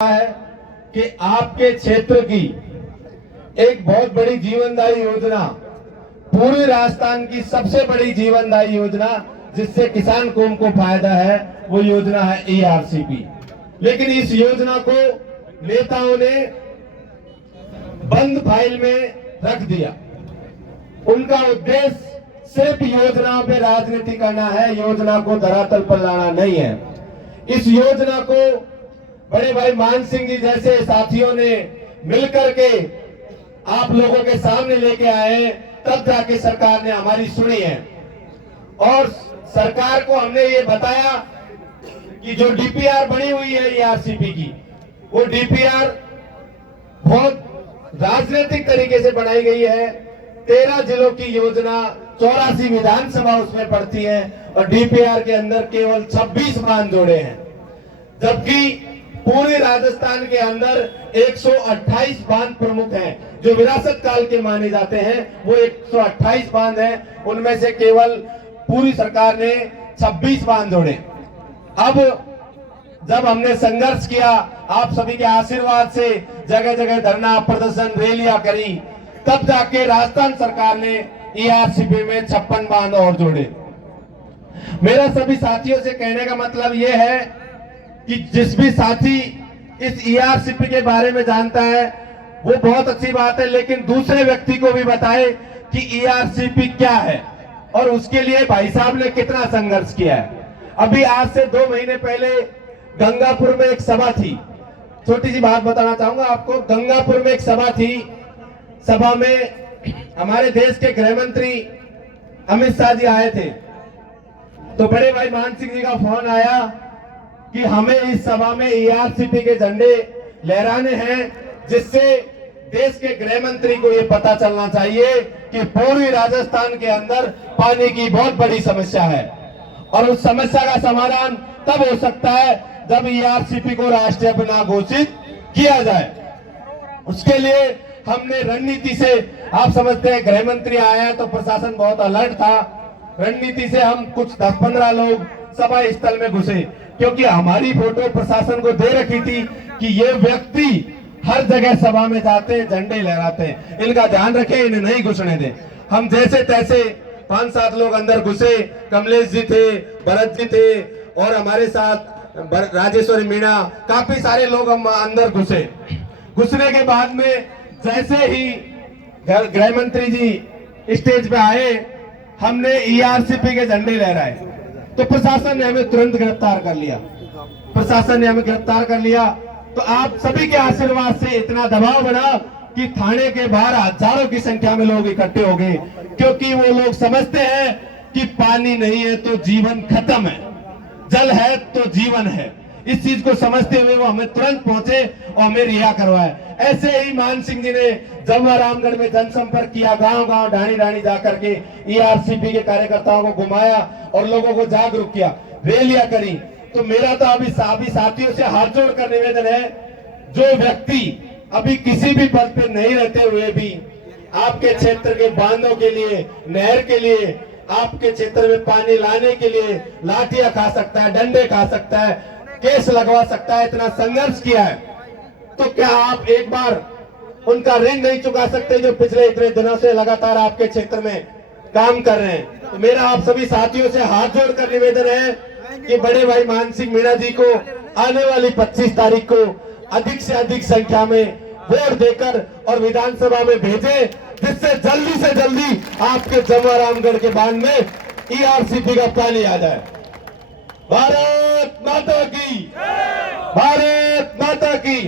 है कि आपके क्षेत्र की एक बहुत बड़ी जीवनदायी योजना, पूरे राजस्थान की सबसे बड़ी जीवनदायी योजना जिससे किसान कौम को फायदा है, वो योजना है ईआरसीपी। लेकिन इस योजना को नेताओं ने बंद फाइल में रख दिया। उनका उद्देश्य सिर्फ योजनाओं पे राजनीति करना है, योजना को धरातल पर लाना नहीं है। इस योजना को बड़े भाई मान सिंह जी जैसे साथियों ने मिलकर के आप लोगों के सामने लेके आए, तब जाके सरकार ने हमारी सुनी है। और सरकार को हमने ये बताया कि जो डीपीआर बनी हुई है ईआरसीपी की, वो डीपीआर बहुत राजनीतिक तरीके से बनाई गई है। 13 जिलों की योजना, 84 विधानसभा उसमें पड़ती है और डीपीआर के अंदर केवल 26 बांध जोड़े हैं, जबकि पूरे राजस्थान के अंदर 128 बांध प्रमुख हैं जो विरासत काल के माने जाते हैं। वो 128 बांध हैं, उनमें से केवल पूरी सरकार ने 26 बांध जोड़े। अब जब हमने संघर्ष किया, आप सभी के आशीर्वाद से जगह जगह धरना प्रदर्शन रैलियां करी, तब जाके राजस्थान सरकार ने ईआरसीपी में 56 बांध और जोड़े। मेरा सभी साथियों से कहने का मतलब यह है कि जिस भी साथी इस ईआरसीपी के बारे में जानता है वो बहुत अच्छी बात है, लेकिन दूसरे व्यक्ति को भी बताए कि ईआरसीपी क्या है और उसके लिए भाई साहब ने कितना संघर्ष किया है। अभी आज से 2 महीने पहले गंगापुर में एक सभा थी। छोटी सी बात बताना चाहूंगा आपको। गंगापुर में एक सभा थी। सभा में हमारे देश के गृह मंत्री अमित शाह जी आए थे। तो बड़े भाई मान सिंह जी का फोन आया कि हमें इस सभा में ईआरसीपी के झंडे लहराने हैं, जिससे देश के गृह मंत्री को ये पता चलना चाहिए कि पूर्वी राजस्थान के अंदर पानी की बहुत बड़ी समस्या है और उस समस्या का समाधान तब हो सकता है जब ईआरसीपी को राष्ट्रीय अपना घोषित किया जाए। उसके लिए हमने रणनीति से, आप समझते हैं गृह मंत्री आया है तो प्रशासन बहुत अलर्ट था। रणनीति से हम कुछ 10-15 लोग सभा स्थल में घुसे, क्योंकि हमारी फोटो प्रशासन को दे रखी थी कि ये व्यक्ति हर जगह सभा में जाते हैं, झंडे लहराते हैं, इनका ध्यान रखें, इन्हें नहीं घुसने दें। हम जैसे तैसे 5-7 लोग अंदर घुसे। कमलेश जी थे, भरत जी थे और हमारे साथ राजेश्वरी मीणा, काफी सारे लोग हम अंदर घुसे। घुसने के बाद में जैसे ही गृह मंत्री जी स्टेज पे आए, हमने ईआरसीपी के झंडे लहराए तो प्रशासन ने हमें तुरंत गिरफ्तार कर लिया। प्रशासन ने हमें गिरफ्तार कर लिया तो आप सभी के आशीर्वाद से इतना दबाव बना कि थाने के बाहर हजारों की संख्या में लोग इकट्ठे हो गए, क्योंकि वो लोग समझते हैं कि पानी नहीं है तो जीवन खत्म है, जल है तो जीवन है। इस चीज को समझते हुए वो हमें तुरंत पहुंचे और हमें रिहा करवाए। ऐसे ही मान सिंह जी ने जमवारामगढ़ में जनसंपर्क किया, गांव-गांव, ढाणी-ढाणी जाकर के ईआरसीपी के कार्यकर्ताओं को घुमाया और लोगों को जागरूक किया, रैलियां करी। तो मेरा तो अभी साथियों से हाथ जोड़कर निवेदन है, जो व्यक्ति अभी किसी भी पद पे नहीं रहते हुए भी आपके क्षेत्र के बांधों के लिए, नहर के लिए, आपके क्षेत्र में पानी लाने के लिए लाठियां खा सकता है, डंडे खा सकता है, केस लगवा सकता है, इतना संघर्ष किया है, तो क्या आप एक बार उनका ऋण नहीं चुका सकते जो पिछले इतने दिनों से लगातार आपके क्षेत्र में काम कर रहे हैं? तो मेरा आप सभी साथियों से हाथ जोड़कर निवेदन है कि बड़े भाई मान सिंह मीणा जी को आने वाली 25 तारीख को अधिक से अधिक संख्या में वोट देकर और विधानसभा में भेजे, जिससे जल्दी से जल्दी आपके जमवारामगढ़ के बांध में ईआरसीपी का पानी आ जाए। भारत माता की, भारत माता की।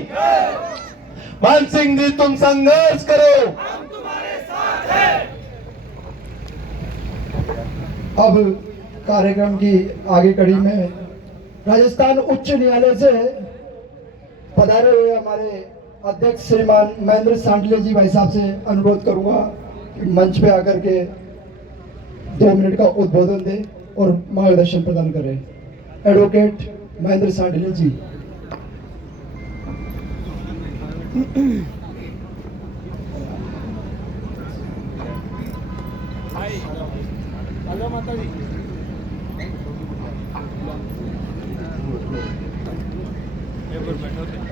मान सिंह जी तुम संघर्ष करो, हम तुम्हारे साथ हैं। अब कार्यक्रम की आगे कड़ी में राजस्थान उच्च न्यायालय से पधारे हुए हमारे अध्यक्ष श्रीमान महेंद्र सांडले जी भाई साहब से अनुरोध करूंगा कि मंच पे आकर के 2 मिनट का उद्बोधन दें और मार्गदर्शन प्रदान करें। एडवोकेट महेंद्र सांडले जी। हेलो माता जी। बैठो थे।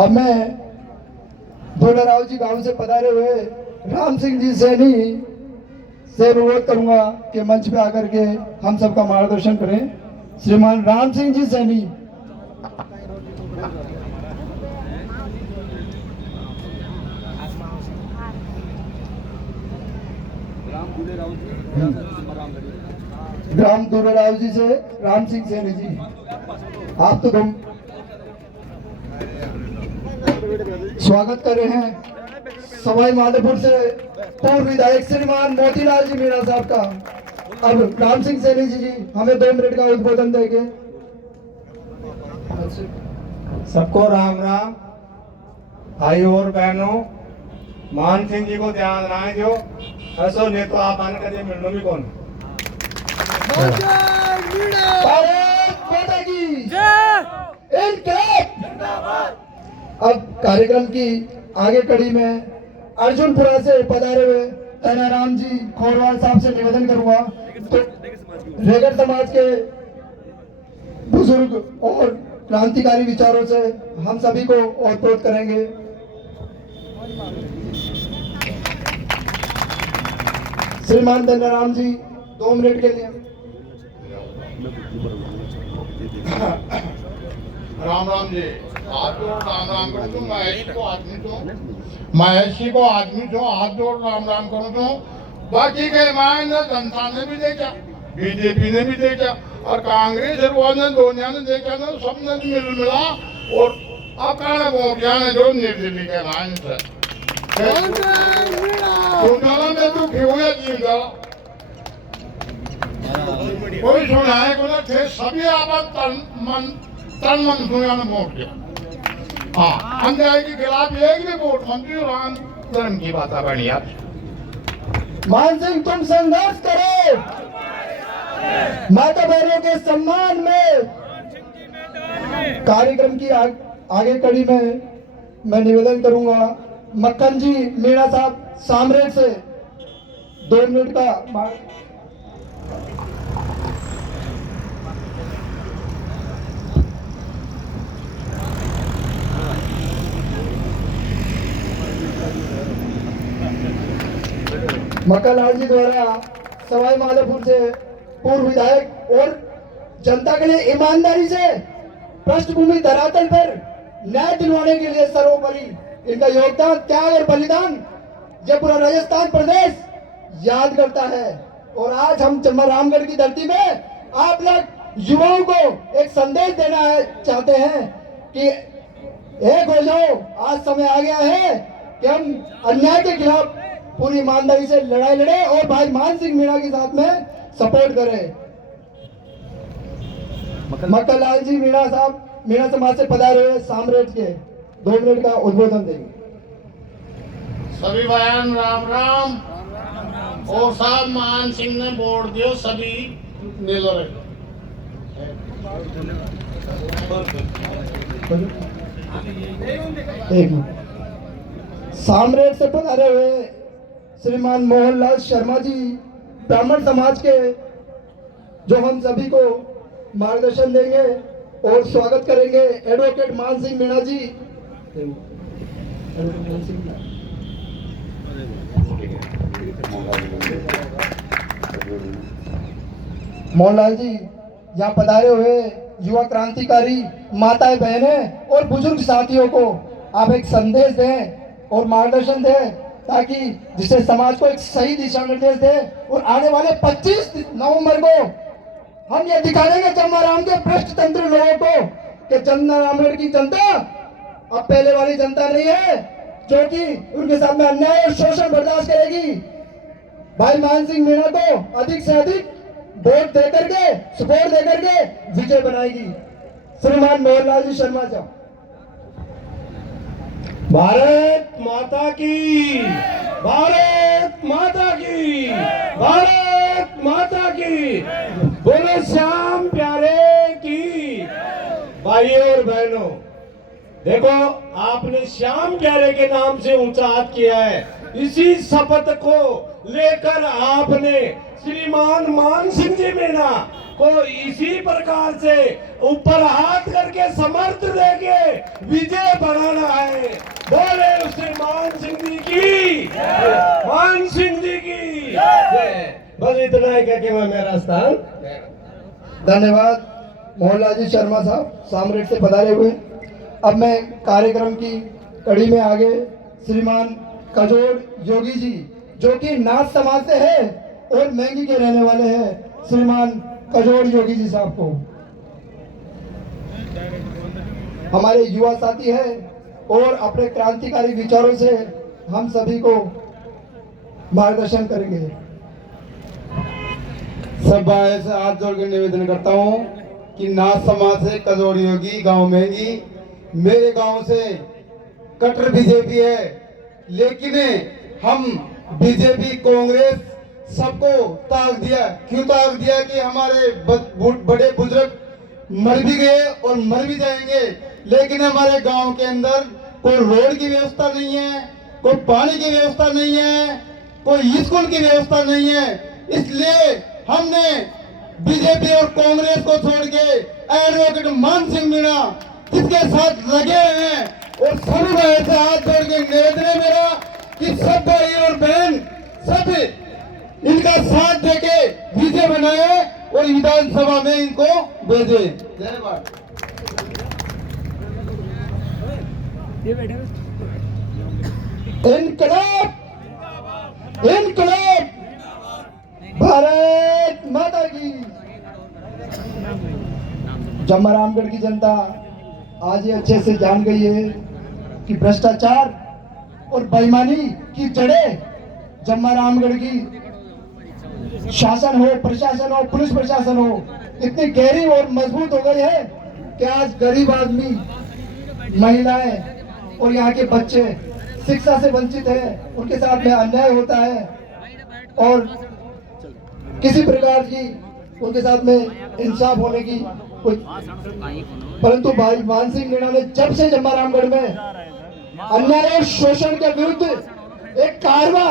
अब मैं भोलाराव जी गांव से पधारे हुए राम सिंह जी सैनी से अनुरोध करूंगा कि मंच पे आकर के हम सबका मार्गदर्शन करें। श्रीमान राम सिंह जी सैनी। ग्राम दूरेराव जी से राम सिंह सैनी जी, आप तो तुम स्वागत कर रहे हैं सवाई माधोपुर से पूर्व विधायक श्रीमान मोतीलाल जी मीणा साहब का। अब राम सिंह सैनी जी हमें 2 मिनट का उद्बोधन देंगे। सबको राम राम। भाइयों और बहनों, मान सिंह जी को ध्यान रहे जो ऐसो नहीं तो आप आने का मिलनो भी कौन। भारत माता की इनकलाब। अब कार्यक्रम की आगे कड़ी में अर्जुनपुरा से पधारे हुए तनाराम जी खोरवाल साहब से निवेदन करूंगा तो रेगड़ समाज के बुजुर्ग और क्रांतिकारी विचारों से हम सभी को ओतप्रोत करेंगे। श्रीमान तनाराम जी 2 मिनट के लिए। राम राम जी, हाथ जोड़ राम राम करूँ तो महेशी को आदमी तो महेशी को आदमी तो हाथ जोड़ राम राम करूँ तो बाकी के मान जनता ने भी देखा, बीजेपी ने भी देखा और कांग्रेस ने दोनों ने देखा ना, सबने मिल मिला और अब कहना मोटिया ने जो निर्दलीय के मान से में दुखी हुए कोई सुनाए को ना थे, सभी आप तन मन दुनिया में मोट दिया। हाँ, अन्याय के खिलाफ एक भी वोट मंत्री राम धर्म की बात बनी। आप मान सिंह तुम संघर्ष करो माता बहनों के सम्मान में। कार्यक्रम की आगे कड़ी में मैं निवेदन करूंगा मक्खन जी मीणा साहब सामरेट से 2 मिनट का। मक्कालाल जी द्वारा सवाई माधोपुर से पूर्व विधायक और जनता के लिए ईमानदारी से पृष्ठभूमि धरातल पर न्याय दिलवाने के लिए सर्वोपरि इनका योगदान, त्याग और बलिदान ये पूरा राजस्थान प्रदेश याद करता है। और आज हम रामगढ़ की धरती में आप लोग युवाओं को एक संदेश देना चाहते हैं कि एक हो जाओ, आज समय आ गया है कि हम अन्याय के खिलाफ पूरी ईमानदारी से लड़ाई लड़े और भाई मान सिंह मीणा के साथ में सपोर्ट करें। मक्कालाल जी मीणा साहब मीणा समाज से पधारे हुए सामरेट के 2 मिनट का उद्बोधन देंगे। सभी बयान राम राम और साहब मान सिंह ने वोट दियो सभी नीलो रे। एक मिनट। सामरेट से पधारे हुए श्रीमान मोहनलाल शर्मा जी ब्राह्मण समाज के जो हम सभी को मार्गदर्शन देंगे और स्वागत करेंगे एडवोकेट मान सिंह मीणा जी। मोहनलाल जी यहाँ पधारे हुए युवा क्रांतिकारी माताएं बहनें और बुजुर्ग साथियों को आप एक संदेश दें और मार्गदर्शन दें ताकि जिससे समाज को एक सही दिशा निर्देश दे और आने वाले 25 नवंबर को हम ये दिखा देंगे चम्बाराम के भ्रष्ट तंत्र लोगों को कि चम्बारामगढ़ की जनता अब पहले वाली जनता नहीं है जो कि उनके साथ में अन्याय और शोषण बर्दाश्त करेगी। भाई मान सिंह मीणा को अधिक से अधिक वोट देकर के सपोर्ट देकर के विजय बनाएगी। श्रीमान मोहनलाल जी शर्मा साहब। भारत माता की, भारत माता की, भारत माता की, बोलो श्याम प्यारे की। भाइयों और बहनों, देखो आपने श्याम प्यारे के नाम से ऊंचा हाथ किया है। इसी शपथ को लेकर आपने श्रीमान मान सिंह जी मीणा को इसी प्रकार से ऊपर हाथ करके समर्थ देके विजय बनाना है। बोले उससे मान सिंह जी की, मान सिंह जी की जय। बस इतना ही कह के मैं मेरा स्थान। धन्यवाद मोहनलाल जी शर्मा साहब सामरेट से पधारे हुए। अब मैं कार्यक्रम की कड़ी में आगे श्रीमान कजोड़ योगी जी जो कि नाथ समाज से है और महंगी के रहने वाले हैं, श्रीमान कजोड़ योगी जी साहब को, हमारे युवा साथी है और अपने क्रांतिकारी विचारों से हम सभी को मार्गदर्शन करेंगे। सब भाई से हाथ जोड़ के निवेदन करता हूँ कि नाथ समाज से कजोड़ योगी गांव महंगी, मेरे गांव से कट्टर बीजेपी है, लेकिन हम बीजेपी कांग्रेस सबको ताक दिया। क्यों ताक दिया कि हमारे बड़े बुजुर्ग मर भी गए और मर भी जाएंगे, लेकिन हमारे गांव के अंदर कोई रोड की व्यवस्था नहीं है, कोई पानी की व्यवस्था नहीं है, कोई स्कूल की व्यवस्था नहीं है। इसलिए हमने बीजेपी और कांग्रेस को छोड़ के एडवोकेट मान सिंह मीणा जिसके साथ लगे हैं और सभी भाई से हाथ जोड़ के निवेदन है मेरा कि सब भाई और बहन सब इनका साथ देके विजय बनाए और विधानसभा में इनको भेजे। धन्यवाद। इनकलाब इनकलाब भारत माता की। जम्मारामगढ़ की जनता आज ये अच्छे से जान गई है कि भ्रष्टाचार और बेईमानी की जड़ें जम्मारामगढ़ की शासन हो, प्रशासन हो, पुलिस प्रशासन हो, इतनी गहरी और मजबूत हो गई है कि आज गरीब आदमी, महिलाएं और यहाँ के बच्चे शिक्षा से वंचित है, उनके साथ में अन्याय होता है और किसी प्रकार की उनके साथ में इंसाफ होने की कोई। परंतु भाई मान सिंह मीणा ने जब से जम्मारामगढ़ में अन्याय और शोषण के विरुद्ध एक कारवा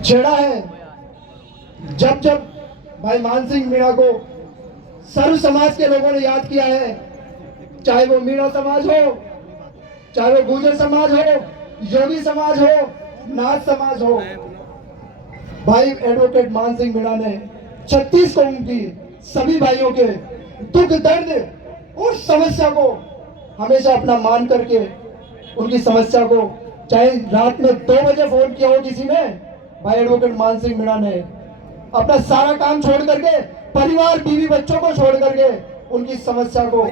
छेड़ा है, जब जब भाई मान सिंह मीणा को सर्व समाज के लोगों ने याद किया है, चाहे वो मीणा समाज हो, चाहे वो गुर्जर समाज हो, योगी समाज हो, नाथ समाज हो, भाई एडवोकेट मान सिंह मीणा ने 36 कौम की सभी भाइयों के दुख दर्द और समस्या को हमेशा अपना मान करके उनकी समस्या को, चाहे रात में 2 बजे फोन किया हो किसी ने, भाई एडवोकेट मान सिंह मीणा ने अपना सारा काम छोड़ करके, परिवार बीवी बच्चों को छोड़ करके उनकी समस्या को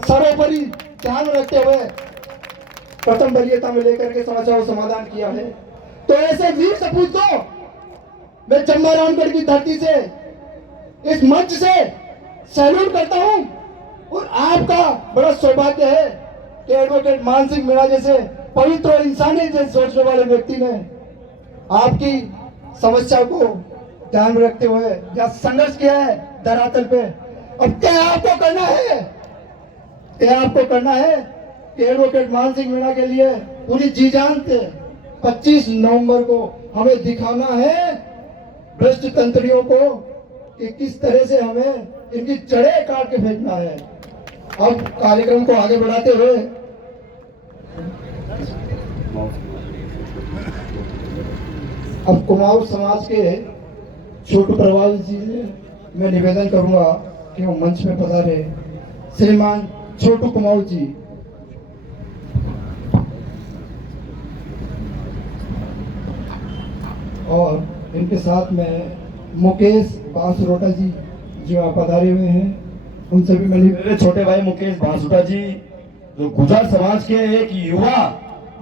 सर्वोपरि ध्यान रखते हुए प्रथम वरीयता में लेकर के समस्या को समाधान किया है। तो ऐसे वीर सपूत को मैं जम्मारामगढ़ की धरती से, इस मंच से सैल्यूट करता हूं और आपका बड़ा सौभाग्य है कि एडवोकेट मान सिंह मीणा जैसे पवित्र और इंसानी जैसे सोचने वाले व्यक्ति ने आपकी समस्या को ध्यान में रखते हुए या संघर्ष किया है धरातल पे। अब क्या आपको करना है, क्या आपको करना है कि एडवोकेट मान सिंह मीणा के लिए पूरी जी जान से 25 नवंबर को हमें दिखाना है भ्रष्ट तंत्रियों को कि किस तरह से हमें इनकी जड़ें काट के फेंकना है। अब कार्यक्रम को आगे बढ़ाते हुए अब कुमाऊं समाज के छोटू प्रभावी जी से मैं निवेदन करूंगा कि वो मंच में पधारे। श्रीमान छोटू कुमाऊं जी। और इनके साथ में मुकेश बांसरोटा जी जो आप पधारे हुए हैं, उनसे भी मिली। मेरे छोटे भाई मुकेश बांसरोटा जी जो गुजर समाज के एक युवा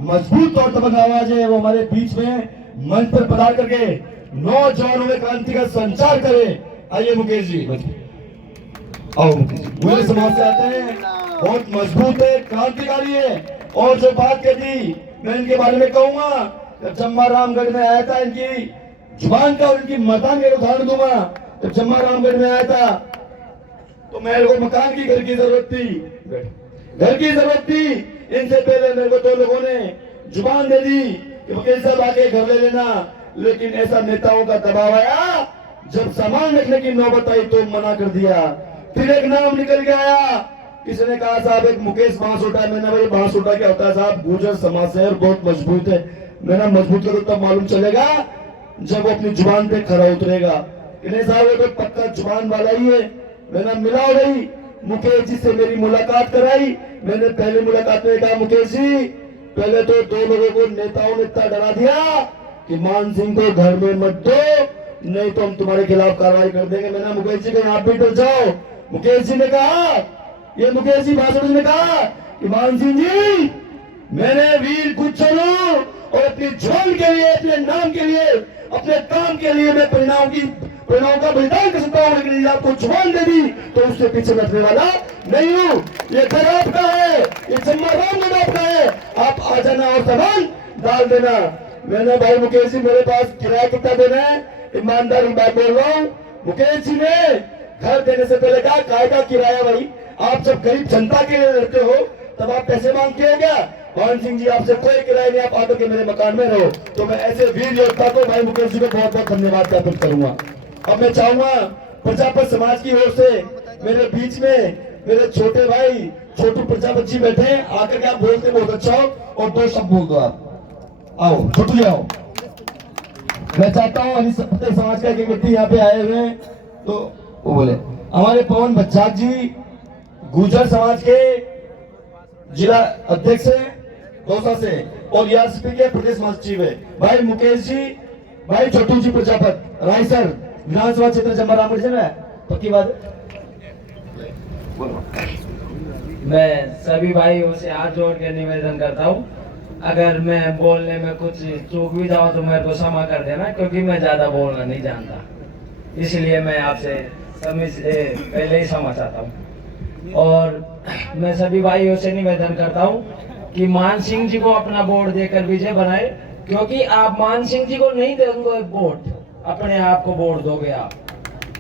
मजबूत तौर पर आवाज है, वो हमारे बीच में मंच पर पधार करके नौजवानों में क्रांति का संचार करे। आइए मुकेश जी, आओ मुकेश जी। गुजर समाज से आते हैं, बहुत मजबूत है, क्रांतिकारी है। और जो बात कही मैं इनके बारे में कहूंगा, जब जम्मारामगढ़ में आया था, इनकी जुबान का और इनकी मतान का उदाहरण दूंगा। जब जम्मारामगढ़ में आया था तो मेरे को मकान की, घर की जरूरत थी, घर की जरूरत थी। इनसे पहले मेरे को 2 लोगों ने जुबान दे दी कि मुकेश साहब आके घर ले लेना, लेकिन ऐसा नेताओं का दबाव आया, जब सामान रखने की नौबत आई तो मना कर दिया। फिर एक नाम निकल के आया, किसी ने कहा साहब एक मुकेश बांसोटा है। मैंने भाई बांसोटा क्या होता है साहब? गुर्जर समाज से और बहुत मजबूत है। मैंने मजबूत करो तब मालूम चलेगा जब वो अपनी जुबान पे खरा उतरेगा। नहीं साहब वो तो पक्का जुबान वाला ही है। मैंने मिला हो गई, मुकेश जी से मेरी मुलाकात कराई। मैंने पहले मुलाकात में कहा मुकेश जी पहले तो दो लोगों को नेताओं ने इतना डरा दिया कि मान सिंह को घर में मत दो, नहीं तो हम तुम्हारे खिलाफ कार्रवाई कर देंगे। मैंने मुकेश जी कहीं आप भी डर जाओ। मुकेश जी ने कहा, ये मुकेश जी भाषण ने कहा कि मान सिंह जी मैंने वीर गुज्जर हूं और अपनी जुबान के लिए, अपने नाम के लिए, अपने काम के लिए मैं परिणाम का बलिदान कर सकता हूं, लेकिन यदि आपको जुबान दे दी तो उसके पीछे बैठने वाला नहीं हूं। ये घर आपका है, ये जम्मा रामगढ़ आपका है, आप आ जाना और सामान डाल देना। मैंने भाई मुकेश जी मेरे पास किराया कितना देना है? ईमानदारी बात बोल रहा हूँ। मुकेश जी ने घर देने से पहले कहा काय का किराया भाई? आप जब गरीब जनता के लिए रहते हो तब आप पैसे मांगते हो क्या? मान सिंह जी आपसे कोई किराया नहीं, आप आकर के मेरे मकान में रहो। तो मैं ऐसे वीर योद्धा को भाई मुकेश जी को बहुत बहुत धन्यवाद ज्ञापित करूंगा। अब मैं चाहूंगा प्रजापत समाज की ओर से मेरे बीच में मेरे छोटे भाई छोटू प्रजापत जी बैठे हैं, आकर के आप बोलते बहुत अच्छा हो और दो शब्द बोल दो आप। आओ छोटू जी आओ। मैं चाहता हूँ अली सत्य समाज का एक व्यक्ति यहाँ पे आए हुए हैं, तो वो बोले हमारे पवन बच्चाक जी गुर्जर समाज के जिला अध्यक्ष है दौसा से और यासपी के प्रदेश महासचिव है। भाई मुकेश जी, भाई छोटू जी प्रजापत रायसर विधानसभा क्षेत्र जम्मा रामगढ़ से है, पक्की बात है। मैं सभी भाइयों से हाथ जोड़ के निवेदन करता हूँ, अगर मैं बोलने में कुछ चूक भी जाऊँ तो मेरे को क्षमा कर देना, क्योंकि मैं ज्यादा बोलना नहीं जानता, इसलिए मैं आपसे पहले ही क्षमा चाहता हूँ। और मैं सभी भाइयों से निवेदन करता हूँ कि मान सिंह जी को अपना वोट देकर विजय बनाए, क्योंकि आप मान सिंह जी को नहीं देंगे वोट, अपने आप को वोट दोगे आप।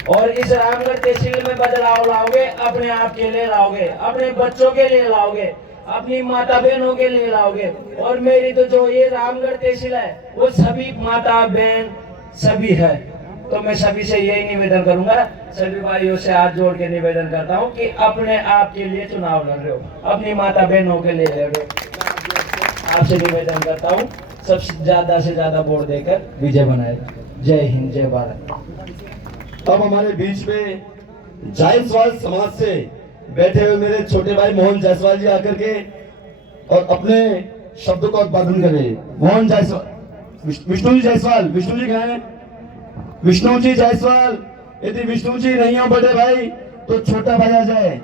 और इस रामगढ़ तहसील में बदलाव लाओगे, अपने आप के लिए लाओगे, अपने बच्चों के लिए लाओगे, अपनी माता बहनों के लिए लाओगे। और मेरी तो जो ये रामगढ़ तहसील है वो सभी माता बहन सभी है, तो मैं सभी से यही निवेदन करूंगा, सभी भाइयों से हाथ जोड़ के निवेदन करता हूं कि अपने आप के लिए चुनाव लड़ रहे हो, अपनी माता बहनों के लिए लड़ रहे हो। आपसे निवेदन करता हूं सबसे ज्यादा से ज्यादा वोट देकर विजय बनाए। जय हिंद, जय भारत। अब हमारे बीच में जायसवाल समाज से बैठे हुए मेरे छोटे भाई मोहन जायसवाल जी आकर के और अपने शब्द का उत्पादन करें। मोहन जायसवाल, विष्णु जी जायसवाल, विष्णु जी कहाँ हैं? विष्णु जी जायसवाल, यदि विष्णु जी नहीं हो बड़े भाई तो छोटा भाई आ जाए,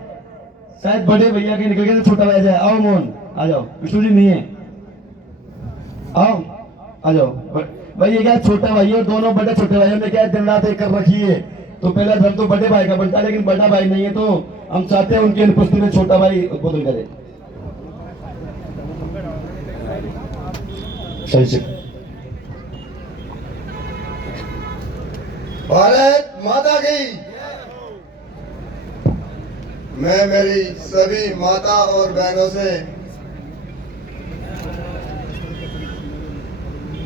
शायद बड़े भैया के निकल गए तो छोटा भाई आ जाए। आओ मोहन आ जाओ, विष्णु जी नहीं है, आओ आ जाओ भाई। ये क्या छोटा भाई है, दोनों बड़े छोटे भाइयों ने क्या दिन रात एक कर रखी है, तो पहला धर्म तो बड़े भाई का बनता है, लेकिन बड़ा भाई नहीं है, तो हम चाहते हैं उनकी अनुपस्थिति में छोटा भाई उद्बोधन करे। भारत माता की। मैं मेरी सभी माता और बहनों से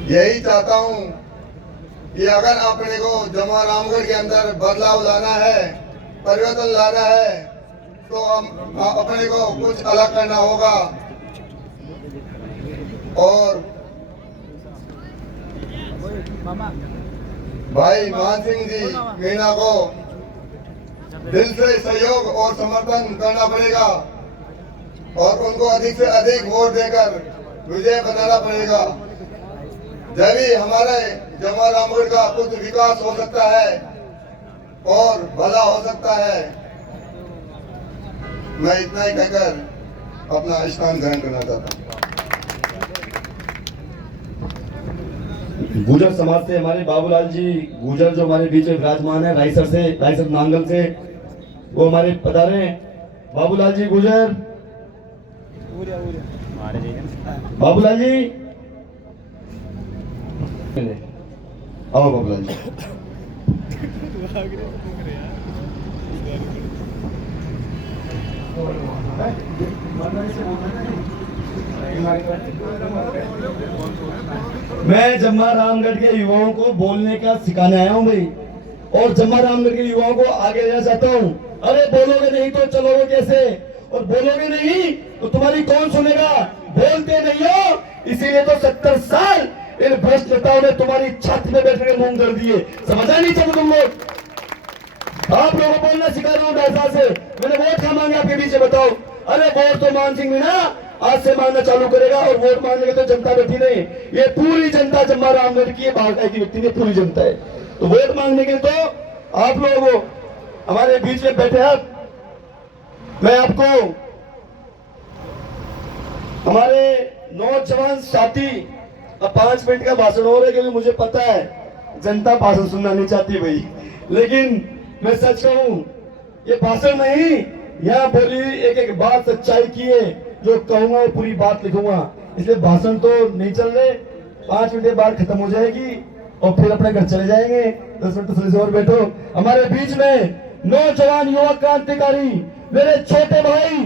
यही चाहता हूं कि अगर अपने को जमा रामगढ़ के अंदर बदलाव लाना है, परिवर्तन लाना है, तो अपने को कुछ अलग करना होगा। और भाई मान सिंह जी मीणा को दिल से सहयोग और समर्थन करना पड़ेगा और उनको अधिक से अधिक वोट देकर विजय बनाना पड़ेगा। जब हमारे जमा रामगढ़ का कुछ विकास हो सकता है और भला हो सकता है। मैं इतना ही कहकर अपना स्थान ग्रहण करना चाहता हूँ। गुर्जर समाज से हमारे बाबूलाल जी गुर्जर जो हमारे बीच में विराजमान है, रायसर नांगल से, वो हमारे पधारे हैं। बाबूलाल जी गुर्जर, बाबूलाल जी आओ बाबूलाल जी। मैं जम्मा रामगढ़ के युवाओं को बोलने का सिखाने आया हूं भाई। और जम्मा रामगढ़ के युवाओं को आगे लेना चाहता हूँ। अरे बोलोगे नहीं तो चलोगे कैसे, और बोलोगे नहीं तो तुम्हारी कौन सुनेगा, बोलते नहीं हो, इसीलिए तो 70 साल इन भ्रष्ट नेताओं ने तुम्हारी छत में बैठ के मूंग कर दिए। समझा नहीं चाहिए तुम लोग। आप लोगों को बोलना सिखा रहा हूँ 2.5 साल से। मैंने वोट कहाँ मांगे आपके बीच में, बताओ। अरे वोट तो मान सिंह मीणा आज से मांगना चालू करेगा, और वोट मांगने के तो जनता बैठी नहीं, ये पूरी जनता जम्मा रामगढ़ की है, बाहर की व्यक्ति नहीं, पूरी जनता है। तो वोट मांगने के तो आप लोग हमारे बीच में बैठे हैं। मैं आपको हमारे नौजवान साथी, अब 5 मिनट का भाषण हो रहा है, क्योंकि मुझे पता है जनता भाषण सुनना नहीं चाहती भाई, लेकिन मैं सच कहूं ये भाषण नहीं, यहाँ बोली एक एक बात सच्चाई की है, जो कहूंगा वो पूरी बात लिखूंगा, इसलिए भाषण तो नहीं चल रहे। 5 मिनट के बाद खत्म हो जाएगी और फिर अपने घर चले जाएंगे। 10 मिनट थोड़ी सी और बैठो। हमारे बीच में नौजवान युवा क्रांतिकारी मेरे छोटे भाई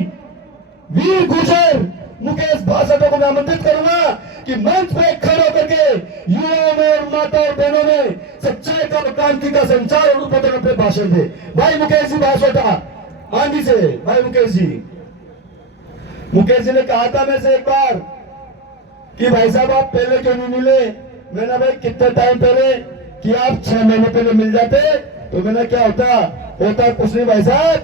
वीर गुजर मुकेश भाषणों को मैं आमंत्रित करूंगा कि मंच पे खड़े होकर के युवाओं में और माता और बहनों में सच्चाई का और क्रांति का संचार और उत्पादन अपने भाषण दे। भाई मुकेश जी भाषण आंधी से, भाई मुकेश जी ने कहा था मेरे से एक बार कि भाई साहब आप पहले क्यों नहीं मिले। मैंने भाई कितने टाइम पहले कि आप 6 महीने पहले मिल जाते तो मैंने क्या होता कुछ नहीं भाई साहब,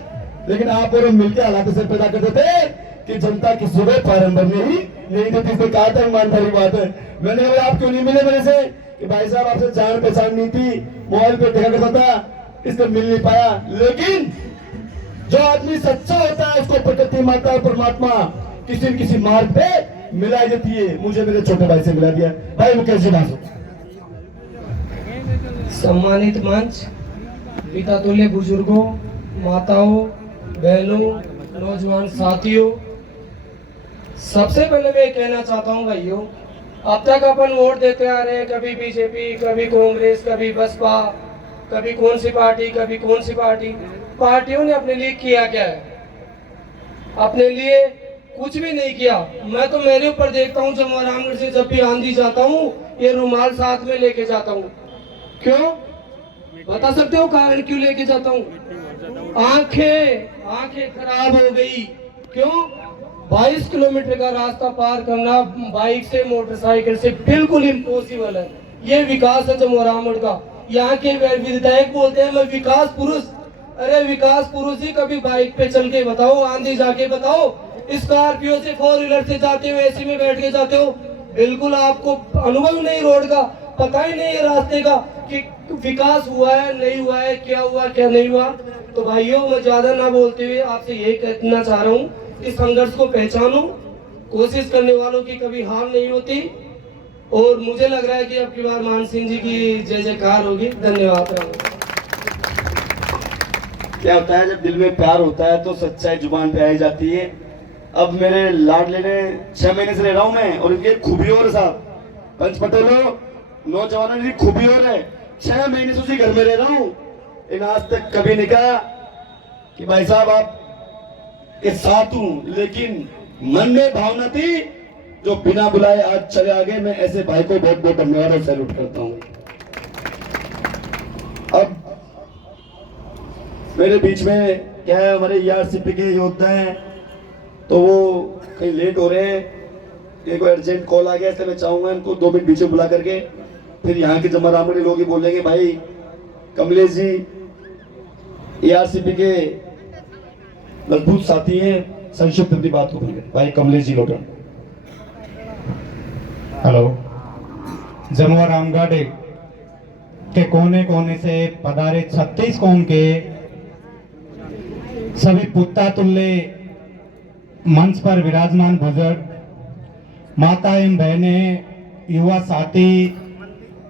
लेकिन आप और हम मिलकर हालात से पैदा करते थे कि जनता की सुबह फार्म भरने ही नहीं देती। इसने कहा था ईमानदारी बात है। मैंने कहा आप क्यों नहीं मिले मेरे से कि भाई साहब आपसे जान पहचान नहीं थी, मोबाइल पे देखा करता था, इसलिए मिल नहीं पाया। लेकिन जो आदमी सच्चा होता है उसको प्रकृति माता और परमात्मा किसी न किसी मार्ग पे मिला देती है। मुझे मेरे छोटे भाई से मिला दिया। भाई मुकेश जी भाषण। सम्मानित मंच, पिता तुल्य बुजुर्गों, माताओं, बहनों, नौजवान साथियों, सबसे पहले मैं कहना चाहता हूं भाइयों, अब तक अपन वोट देते आ रहे हैं, कभी बीजेपी, कभी कांग्रेस, कभी बसपा, कभी कौन सी पार्टी, कभी कौन सी पार्टी। पार्टियों ने अपने लिए किया क्या है? अपने लिए कुछ भी नहीं किया। मैं तो मेरे ऊपर देखता हूँ, जब रामगढ़ से जब भी आंधी जाता हूँ ये रुमाल साथ में लेके जाता हूँ। क्यों बता सकते हो कारण क्यों लेके जाता हूँ? आंखें खराब हो गई। क्यों? 22 किलोमीटर का रास्ता पार करना बाइक से मोटरसाइकिल से बिल्कुल इम्पॉसिबल है। ये विकास है जम्मू रामगढ़ का। यहाँ के विधायक बोलते हैं मैं विकास पुरुष। अरे विकास पुरुष ही कभी बाइक पे चल के बताओ, आंधी जाके बताओ, स्कॉर्पियो से 4 व्हीलर से जाते हो, एसी में बैठ के जाते हो, बिल्कुल आपको अनुभव नहीं रोड का, पता ही नहीं है रास्ते का कि विकास हुआ है नहीं हुआ है, क्या हुआ क्या नहीं हुआ। तो भाइयों मैं ज्यादा ना बोलते हुए आपसे यही कहना चाह रहा हूँ कि संघर्ष को पहचानो, कोशिश करने वालों की कभी हार नहीं होती। और मुझे लग रहा है कि अब की बार मान सिंह जी की जय जयकार होगी। धन्यवाद। क्या होता है जब दिल में प्यार होता है तो सच्चाई जुबान पे आई जाती है। अब मेरे लाडले ने 6 महीने से रह रहा हूं मैं, और इनकी खूबी और साहब पंच पटेलों नौजवानों की खूबी और है, 6 महीने से उसी घर में रह रहा हूं। इन आज तक कभी नहीं कहा कि भाई साहब आप के साथ हूं, लेकिन मन में भावना थी जो बिना बुलाए आज चले आ गए। मैं ऐसे भाई को बहुत बहुत धन्यवाद और सैल्यूट करता हूं। अब मेरे बीच में क्या है, हमारे ERCP के योद्धा हैं तो वो कहीं लेट हो रहे हैं, एक अर्जेंट कॉल आ गया, इसलिए मैं चाहूंगा इनको 2 मिनट बीच में बुला करके फिर यहाँ के जम्मा रामगढ़ लोग ही बोलेंगे। भाई कमलेश जी ERCP के मजबूत साथी हैं, संक्षिप्त अपनी बात को बोलेंगे। भाई कमलेश जी लोटन। हेलो। जम्मू रामगढ़ के कोने कोने से पधारे 36 कौम के सभी पुत्ता तुल्य मंच पर विराजमान बुजुर्ग, माता एवं बहनें, युवा साथी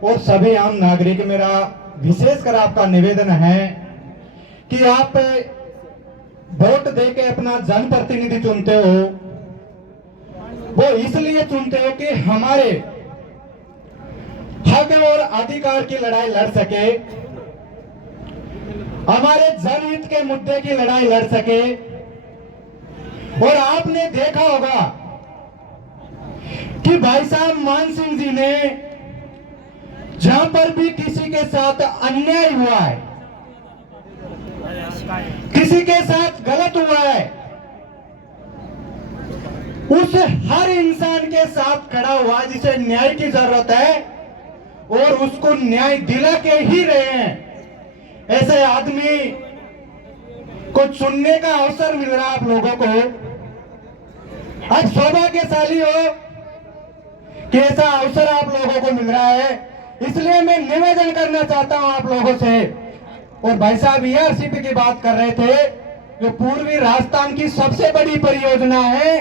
और सभी आम नागरिक, मेरा विशेषकर आपका निवेदन है कि आप वोट देके अपना जनप्रतिनिधि चुनते हो, वो इसलिए चुनते हो कि हमारे हक और अधिकार की लड़ाई लड़ सके, हमारे जनहित के मुद्दे की लड़ाई लड़ सके। और आपने देखा होगा कि भाई साहब मान सिंह जी ने जहां पर भी किसी के साथ अन्याय हुआ है, किसी के साथ गलत हुआ है, उस हर इंसान के साथ खड़ा हुआ जिसे न्याय की जरूरत है और उसको न्याय दिला के ही रहे हैं। ऐसे आदमी को चुनने का अवसर मिल रहा आप लोगों को। आज सौभाग्यशाली हो कि ऐसा अवसर आप लोगों को मिल रहा है, इसलिए मैं निवेदन करना चाहता हूं आप लोगों से। और भाई साहब ईआरसीपी की बात कर रहे थे, जो पूर्वी राजस्थान की सबसे बड़ी परियोजना है,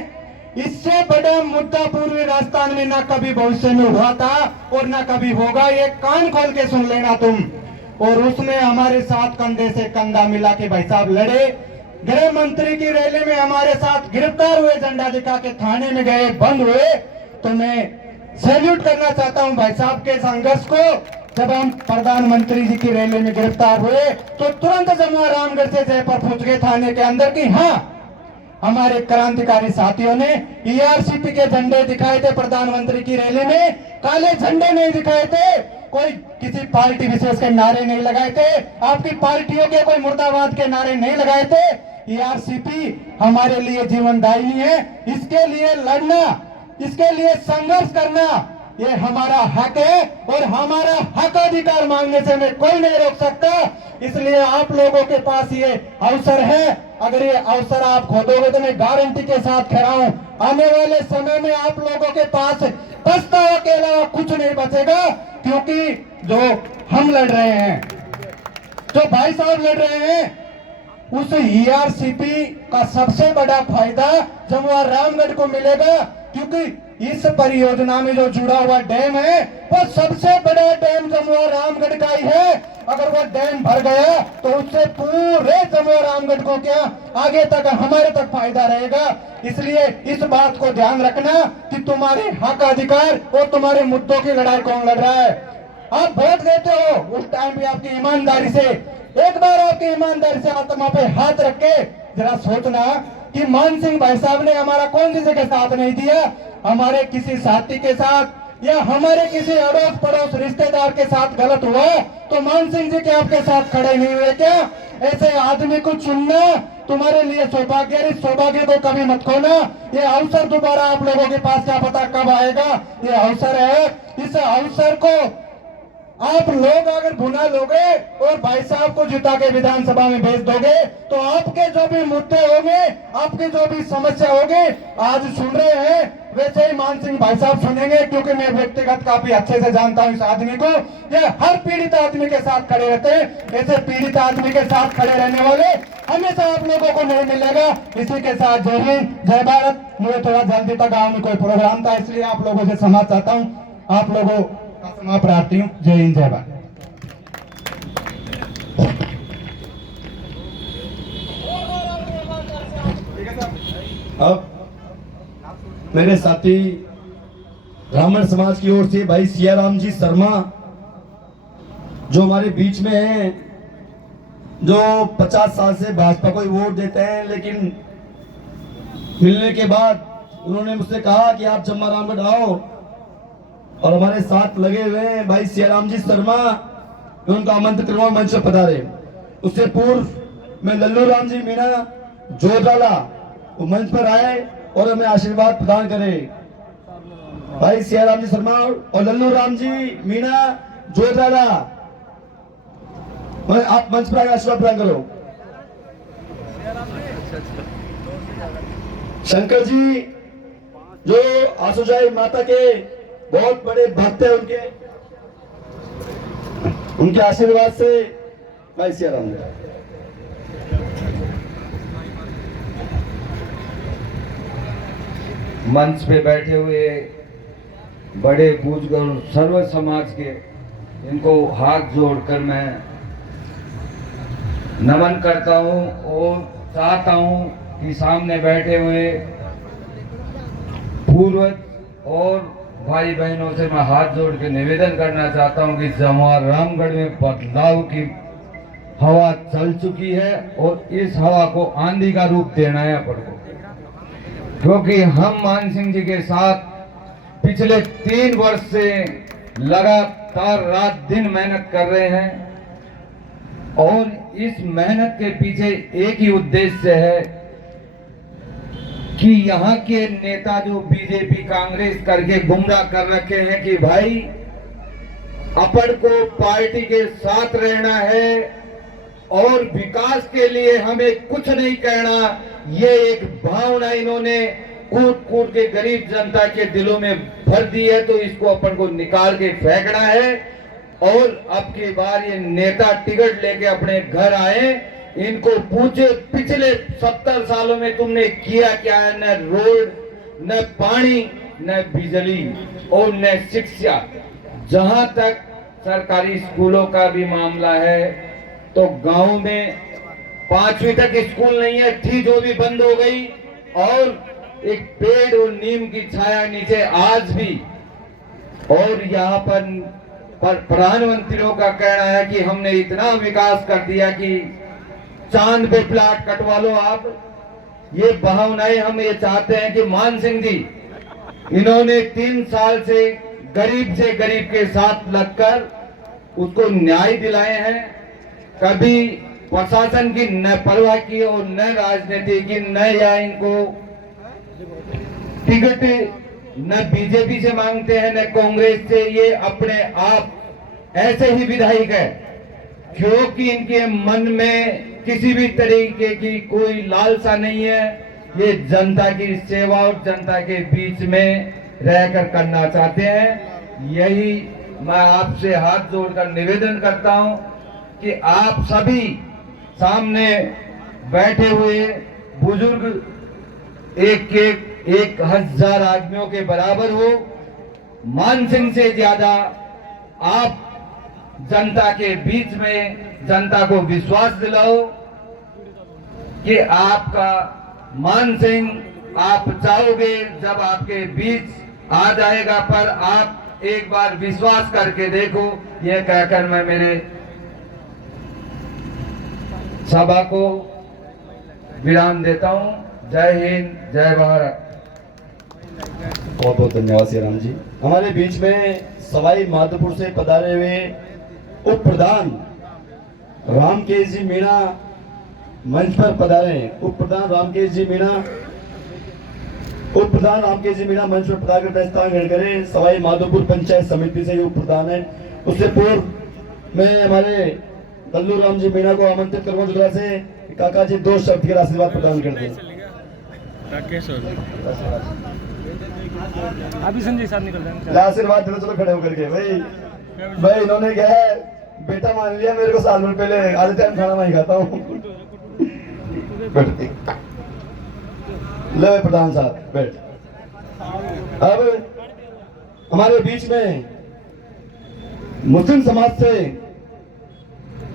इससे बड़ा मुद्दा पूर्वी राजस्थान में ना कभी भविष्य में हुआ था और ना कभी होगा। ये कान खोल के सुन लेना तुम। और उसमें हमारे साथ कंधे से कंधा मिला के भाई साहब लड़े, गृह मंत्री की रैली में हमारे साथ गिरफ्तार हुए, झंडा दिखा के थाने में गए, बंद हुए। तो मैं सैल्यूट करना चाहता हूं भाई साहब के संघर्ष को। जब हम प्रधानमंत्री जी की रैली में गिरफ्तार हुए तो तुरंत जमुआ रामगढ़ से जयपुर पहुंच गए थाने के अंदर की हाँ, हमारे क्रांतिकारी साथियों ने ईआरसीपी के झंडे दिखाए थे प्रधानमंत्री की रैली में, काले झंडे नहीं दिखाए थे, कोई किसी पार्टी विशेष के नारे नहीं लगाए थे, आपकी पार्टियों के कोई मुर्दाबाद के नारे नहीं लगाए थे। ईआरसीपी हमारे लिए जीवनदायिनी है, इसके लिए लड़ना, इसके लिए संघर्ष करना ये हमारा हक है और हमारा हक अधिकार मांगने से हमें कोई नहीं रोक सकता। इसलिए आप लोगों के पास ये अवसर है, अगर ये अवसर आप खो दोगे तो मैं गारंटी के साथ कह रहा हूं, आने वाले समय में आप लोगों के पास पछतावा के अलावा कुछ नहीं बचेगा। क्योंकि जो हम लड़ रहे हैं, जो भाई साहब लड़ रहे हैं, उस ईआरसीपी का सबसे बड़ा फायदा जमुआ रामगढ़ को मिलेगा। क्योंकि इस परियोजना में जो जुड़ा हुआ डैम है वो सबसे बड़ा डैम जमुआ रामगढ़ का ही है। अगर वो डैम भर गया तो उससे पूरे जमुआ रामगढ़ को क्या आगे तक हमारे तक फायदा रहेगा। इसलिए इस बात को ध्यान रखना कि तुम्हारे हक अधिकार और तुम्हारे मुद्दों की लड़ाई कौन लड़ रहा है। आप वोट देते हो, उस टाइम भी आपकी ईमानदारी से, एक बार आपकी ईमानदारी से आत्मा पे हाथ रख के जरा सोचना कि मान सिंह भाई साहब ने हमारा कौन किसी के साथ नहीं दिया, हमारे किसी साथी के साथ या हमारे किसी अड़ोस पड़ोस रिश्तेदार के साथ गलत हुआ तो मान सिंह जी के आपके साथ खड़े नहीं हुए क्या? ऐसे आदमी को चुनना तुम्हारे लिए सौभाग्य है, इस सौभाग्य को कभी मत खोना। ये अवसर दोबारा आप लोगों के पास क्या पता कब आएगा, ये अवसर है। इस अवसर को आप लोग अगर भुना लोगे और भाई साहब को जिता के विधानसभा में भेज दोगे तो आपके जो भी मुद्दे होंगे, आपकी जो भी समस्या होगी, आज सुन रहे हैं वैसे ही मान सिंह भाई साहब सुनेंगे। क्योंकि मैं व्यक्तिगत काफी अच्छे से जानता हूं इस आदमी को, ये हर पीड़ित आदमी के साथ खड़े रहते हैं। ऐसे पीड़ित आदमी के साथ खड़े रहने वाले हमेशा आप लोगों को नहीं मिलेगा। इसी के साथ जय हिंद, जय भारत। मुझे थोड़ा जल्दी तक गाँव में कोई प्रोग्राम था, इसलिए आप लोगों से क्षमा चाहता हूँ। आप लोगों का क्षमा प्रार्थी हूँ। जय हिंद, जय भारत। अब मेरे साथी ब्राह्मण समाज की ओर से भाई सियाराम जी शर्मा जो हमारे बीच में हैं, जो 50 साल से भाजपा को वोट देते हैं, लेकिन मिलने के बाद उन्होंने मुझसे कहा कि आप जमुआ रामगढ़ आओ और हमारे साथ लगे हुए हैं भाई सियाराम जी शर्मा, मैं उनका आमंत्रित करूंगा मंच पर पधारे। उससे पूर्व मैं लल्लू राम जी मीणा जोरडाला वो मंच पर आए और हमें आशीर्वाद प्रदान करें। भाई सियाराम जी शर्मा और लल्लू राम जी मीणा जोरडाला, आप मंच पर आकर आशीर्वाद प्रदान करो। शंकर जी जो आसुजाई माता के बहुत बड़े भक्त हैं, उनके आशीर्वाद से भाई सियाराम जी। मंच पे बैठे हुए बड़े बुजुर्ग सर्व समाज के, इनको हाथ जोड़कर मैं नमन करता हूं और चाहता हूं कि सामने बैठे हुए पूर्वज और भाई बहनों से मैं हाथ जोड़ के निवेदन करना चाहता हूं कि जमुआ रामगढ़ में बदलाव की हवा चल चुकी है और इस हवा को आंधी का रूप देना है अपन को। क्योंकि हम मान सिंह जी के साथ पिछले 3 वर्ष से लगातार रात दिन मेहनत कर रहे हैं। और इस मेहनत के पीछे एक ही उद्देश्य है कि यहाँ के नेता जो बीजेपी कांग्रेस करके गुमराह कर रखे हैं कि भाई अपन को पार्टी के साथ रहना है और विकास के लिए हमें कुछ नहीं करना, ये एक भावना इन्होंने कूट कूट के गरीब जनता के दिलों में भर दी है। तो इसको अपन को निकाल के फेंकना है। और अब की बार ये नेता टिकट लेके अपने घर आए, इनको पूछे पिछले 70 सालों में तुमने किया क्या है? न रोड, न पानी, न बिजली और न शिक्षा। जहां तक सरकारी स्कूलों का भी मामला है तो गांव में 5वीं तक स्कूल नहीं है, थी जो भी बंद हो गई। और एक पेड़ और नीम की छाया नीचे आज भी। और यहाँ पर प्रधानमंत्रियों का कहना है कि हमने इतना विकास कर दिया कि चांद पे प्लाट कटवा लो आप। ये भावनाएं हम ये चाहते हैं कि मान सिंह जी, इन्होंने 3 साल से गरीब के साथ लगकर उसको न्याय दिलाए हैं। कभी प्रशासन की न परवाह की और न राजनीति की, न या इनको टिकट न बीजेपी से मांगते हैं न कांग्रेस से। ये अपने आप ऐसे ही विधायक है क्योंकि इनके मन में किसी भी तरीके की कोई लालसा नहीं है। ये जनता की सेवा और जनता के बीच में रहकर करना चाहते हैं। यही मैं आपसे हाथ जोड़कर निवेदन करता हूं कि आप सभी सामने बैठे हुए बुजुर्ग एक 1000 आदमियों के बराबर हो। मान सिंह से ज्यादा आप जनता के बीच में जनता को विश्वास दिलाओ कि आपका मान सिंह आप चाहोगे जब आपके बीच आ जाएगा, पर आप एक बार विश्वास करके देखो। यह कहकर मैं मेरे सभा को विराम देता हूं। जय हिंद, जय भारत। बहुत बहुत धन्यवाद श्री राम जी। हमारे बीच में सवाई माधोपुर से पधारे हुए उप प्रधान रामकेश जी मीणा मंच पर पधारे। उप प्रधान रामकेश जी मीणा मंच पर पधार कर प्रस्थान ग्रहण करें। सवाई माधोपुर पंचायत समिति से उप प्रधान है। उससे पूर्व मैं हमारे कल्लू राम जी मीणा को आमंत्रित करूंगा जुगरा से काका जी 2 शब्द के आशीर्वाद प्रदान कर दें। अभी संजय साहब निकल रहे आशीर्वाद दे दो, चलो खड़े होकर के। भाई इन्होंने क्या है बेटा मान लिया मेरे को, साल भर पहले आधे टाइम खाना मैं ही खाता हूँ। ले प्रधान साहब बैठ। अब हमारे बीच में मुस्लिम समाज से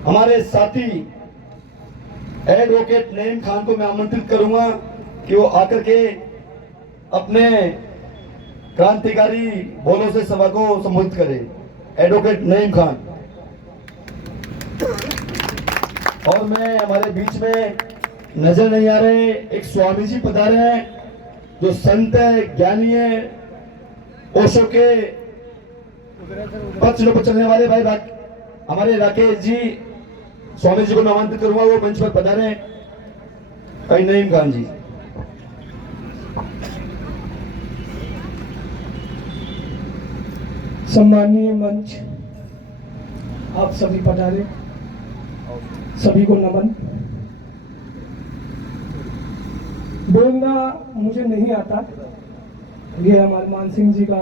हमारे साथी एडवोकेट नईम खान को मैं आमंत्रित करूंगा कि वो आकर के अपने क्रांतिकारी बोलों से सभा को संबोधित करे। एडवोकेट नईम खान। और मैं हमारे बीच में नजर नहीं आ रहे एक स्वामी जी पधारे हैं जो संत है, ज्ञानी है, ओशो के पथ पर चलने वाले भाई हमारे राकेश जी स्वामी जी को मैं आमंत्रित करूंगा, वो मंच पर पधारे। भाई नईम खान जी। सम्मानीय मंच, आप सभी पधारे, सभी को नमन। बोलना मुझे नहीं आता, ये हमारे मान सिंह जी का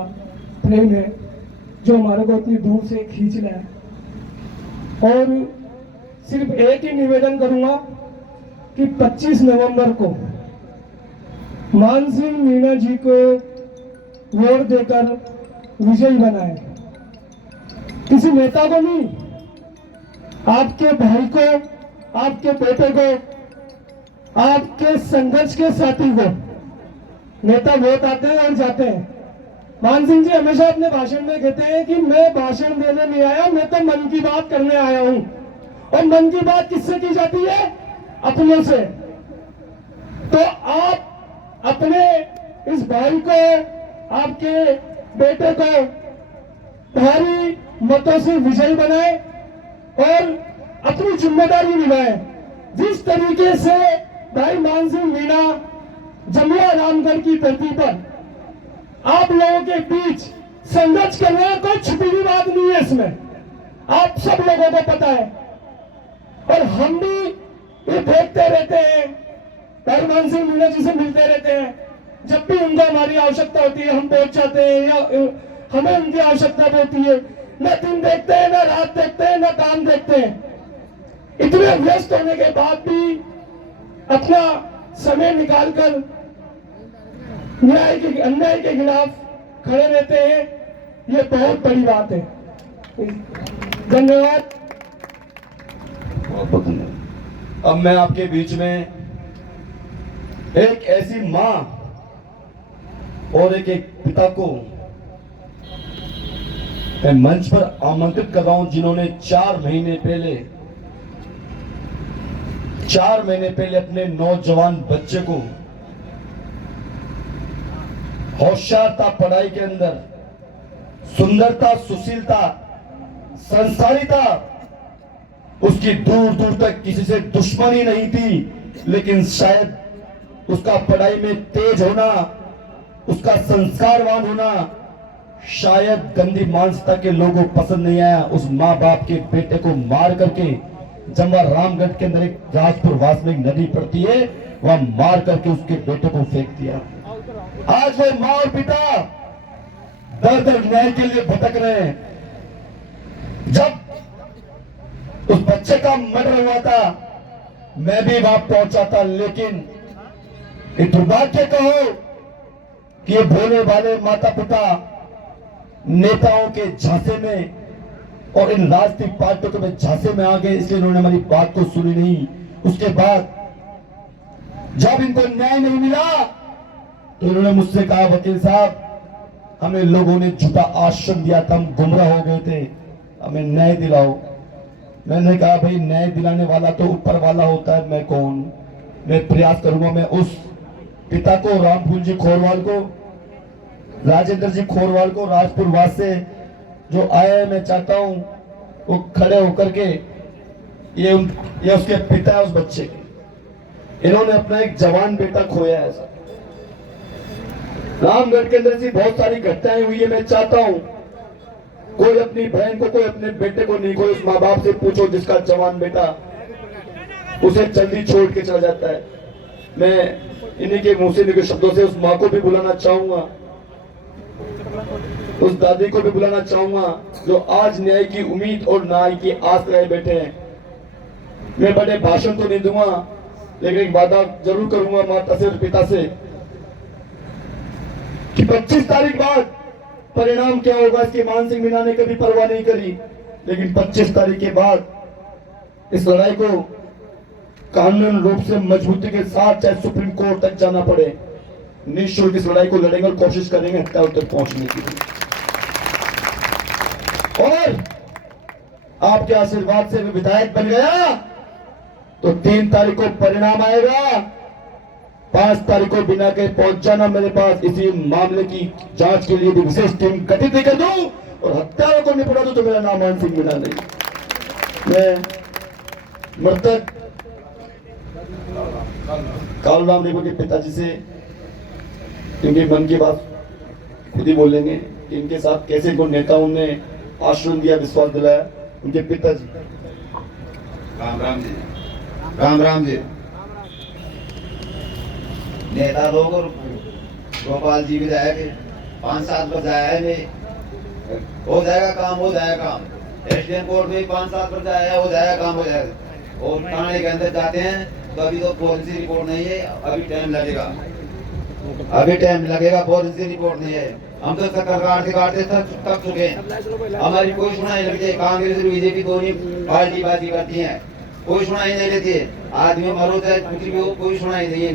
प्रेम है जो हमारे को इतनी दूर से खींच रहा है। और सिर्फ एक ही निवेदन करूंगा कि 25 नवंबर को मान सिंह मीणा जी को वोट देकर विजयी बनाए। किसी नेता को नहीं, आपके भाई को, आपके बेटे को, आपके संघर्ष के साथी को। नेता वोट आते हैं और जाते हैं। मान सिंह जी हमेशा अपने भाषण में कहते हैं कि मैं भाषण देने नहीं आया, मैं तो मन की बात करने आया हूं। और मन की बात किससे की जाती है? अपनों से। तो आप अपने इस भाई को, आपके बेटे को भारी मतों से विजयी बनाए और अपनी जिम्मेदारी निभाएं। जिस तरीके से भाई मानसिंह मीणा जमुआ रामगढ़ की धरती पर आप लोगों के बीच संघर्ष कर रहे हैं, कोई छुपी हुई बात नहीं है इसमें, आप सब लोगों को पता है। और हम भी ये देखते रहते हैं, भाई मानसिंह मीणा जी से मिलते रहते हैं, जब भी उनको हमारी आवश्यकता होती है हम पहुंच जाते हैं या हमें उनकी आवश्यकता होती है। न दिन देखते हैं, न रात देखते हैं, न काम देखते हैं। इतने व्यस्त होने के बाद भी अपना समय निकालकर अन्याय के खिलाफ खड़े रहते हैं, ये बहुत बड़ी बात है। धन्यवाद। अब मैं आपके बीच में एक ऐसी मां और एक पिता को मैं मंच पर आमंत्रित कर रहा हूं, जिन्होंने 4 महीने पहले अपने नौजवान बच्चे को होशियारता, पढ़ाई के अंदर सुंदरता, सुशीलता, संस्कारिता, उसकी दूर दूर तक किसी से दुश्मनी नहीं थी, लेकिन शायद उसका पढ़ाई में तेज होना, उसका संस्कारवान होना शायद गंदी मानसिकता के लोगों को पसंद नहीं आया। उस माँ बाप के बेटे को मार करके जमुआ रामगढ़ के अंदर एक राजपुर वास में एक नदी पड़ती है, वहां मार करके उसके बेटे को फेंक दिया। आज वो माँ और पिता दर दर न्याय के लिए भटक रहे हैं। जब उस बच्चे का मर्डर हुआ था मैं भी वहां पहुंचा था, लेकिन ये दुर्भाग्य कहो कि ये भोले भाले माता पिता नेताओं के झांसे में और इन राजनीतिक पार्टियों के झांसे में आ गए, इसलिए इन्होंने हमारी बात को सुनी नहीं। उसके बाद जब इनको न्याय नहीं मिला तो इन्होंने मुझसे कहा, वकील साहब हमें लोगों ने झूठा आश्वासन दिया था, हम गुमराह हो गए थे, हमें न्याय दिलाओ। मैंने कहा भाई न्याय दिलाने वाला तो ऊपर वाला होता है, मैं कौन? मैं प्रयास करूंगा। मैं उस पिता को, रामफूल जी खोरवाल को, राजेंद्र जी खोरवाल को, राजपुर वास से जो आए हैं, मैं चाहता हूं वो खड़े होकर के ये उसके पिता है उस बच्चे के, इन्होंने अपना एक जवान बेटा खोया है। रामगढ़ के अंदर ऐसी बहुत सारी घटनाएं हुई है। मैं चाहता हूं कोई अपनी बहन को, कोई अपने बेटे को नहीं, कोई उस माँ बाप से पूछो जिसका जवान बेटा उसे जल्दी छोड़ के चला जाता है। मैं इन्हीं के मुंह से निकले शब्दों से उस माँ को भी बुलाना चाहूंगा, उस दादी को भी बुलाना चाहूंगा जो आज न्याय की उम्मीद और न्याय की आस लगाए बैठे हैं। मैं बड़े भाषण तो नहीं दूंगा, लेकिन एक वादा जरूर करूंगा माता से और पिता से कि 25 तारीख बाद परिणाम क्या होगा इसकी मानसिंह मीणा ने कभी परवाह नहीं करी, लेकिन 25 तारीख के बाद इस लड़ाई को कानून रूप से मजबूती के साथ चाहे सुप्रीम कोर्ट तक जाना पड़े, निःशुल्क इस लड़ाई को लड़ेंगे और कोशिश करेंगे हत्या तक पहुंचने की। और आपके आशीर्वाद से मैं विधायक बन गया तो 3 तारीख को परिणाम आएगा, 5 तारीख को बिना के पहुंच जाना मेरे पास। इसी मामले की जांच के लिए भी विशेष टीम गठित कर दूं और हत्यारों को निपटा दूं तो मेरा नाम मानसिंह मीणा नहीं। मैं मृतक कालूराम रेबो के पिताजी से इनके मन की बात खुद ही बोलेंगे, इनके साथ कैसे इनको नेताओं ने आश्वासन दिया, विश्वास दिलाया। उनके पिताजी राम जी नेता लोग और गोपाल जी विधायक 5-7 बजे आया है, हो जाएगा काम, हो जाएगा काम। एसडीएम कोर्ट में 5-7 बजे आया, हो जाएगा काम, हो जाएगा। और थाने के अंदर जाते हैं तो अभी तो फॉरेंसिक रिपोर्ट नहीं है, अभी टाइम लगेगा, फॉरेंसिक रिपोर्ट नहीं है। हम तो चक्कर काटते थक चुके हैं, हमारी कोई सुनाई लगती है। कांग्रेस और बीजेपी दोनों पार्टी बाजी करती है, कोई सुनाई नहीं लेती है। आदमी मरो चाहे कुछ भी हो, कोई सुनाई नहीं है।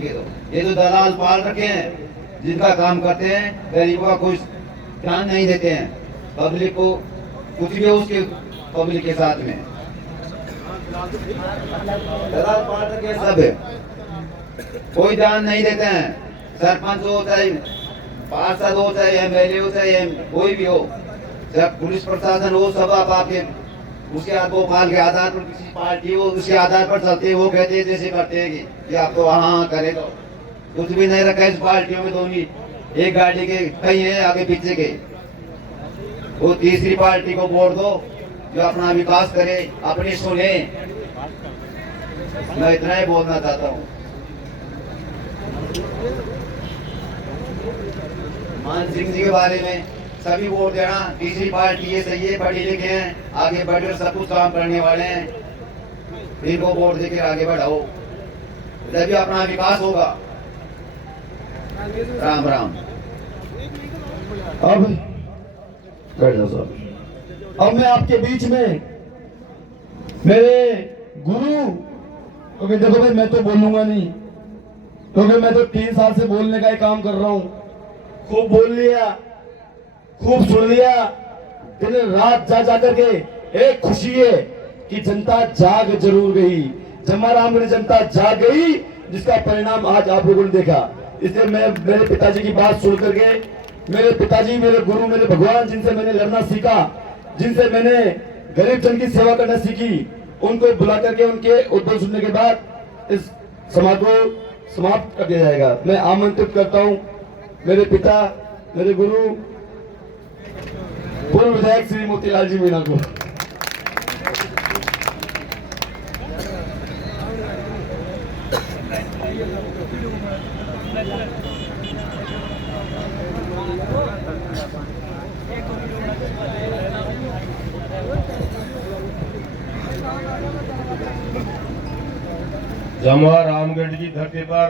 ये तो दलाल पाल रखे हैं, जिनका काम करते हैं, गरीबों का कोई ध्यान नहीं देते हैं। पब्लिक को कुछ भी हो उसके पब्लिक के साथ में दलाल पाल रखे सब है, कोई ध्यान नहीं देते हैं। सरपंच हो चाहे पार्षद हो चाहे एमएलए हो चाहे कोई भी हो, जब पुलिस प्रशासन हो, सब आप आपके उसके भोपाल के आधार पर किसी पार्टी वो उसके आधार पर चलते हैं, वो कहते हैं जैसे करते हैं कि आपको हाँ करे तो कुछ भी नहीं रखा इस पार्टियों में। दोनों एक गाड़ी के कई हैं आगे पीछे के। वो तीसरी पार्टी को वोट दो जो अपना विकास करे, अपनी सुने। मैं इतना ही बोलना चाहता हूँ। मान सिंह जी के बारे में सभी वोट देना। तीसरी पार्टी ये सही है, पढ़े लिखे हैं, आगे बढ़कर सब कुछ काम करने वाले हैं, इनको वोट देकर आगे बढ़ाओ, तभी अपना विकास होगा। राम राम। अब बैठ जाओ साहब। अब मैं आपके बीच में मेरे गुरु, क्योंकि देखो भाई मैं तो बोलूंगा नहीं, क्योंकि मैं तो 3 साल से बोलने का ही काम कर रहा हूँ। खूब बोल लिया, खूब सुन लिया, दिन रात जा जा करके। एक खुशी है कि जनता जाग जरूर गई, जमारामगढ़ जनता जाग गई, जिसका परिणाम आज आप लोगों ने देखा। इसलिए मैं मेरे पिताजी की बात सुन करके, मेरे पिताजी मेरे गुरु, मेरे भगवान, जिनसे मैंने लड़ना सीखा, जिनसे मैंने गरीब जन की सेवा करना सीखी, उनको बुला करके उनके उद्बोधन सुनने के बाद इस समाज को समाप्त कर दिया जाएगा। मैं आमंत्रित करता हूं मेरे पिता, मेरे गुरु, पूर्व विधायक श्री मोतीलाल जी मीणा को। जमुआ रामगढ़ की धरती पर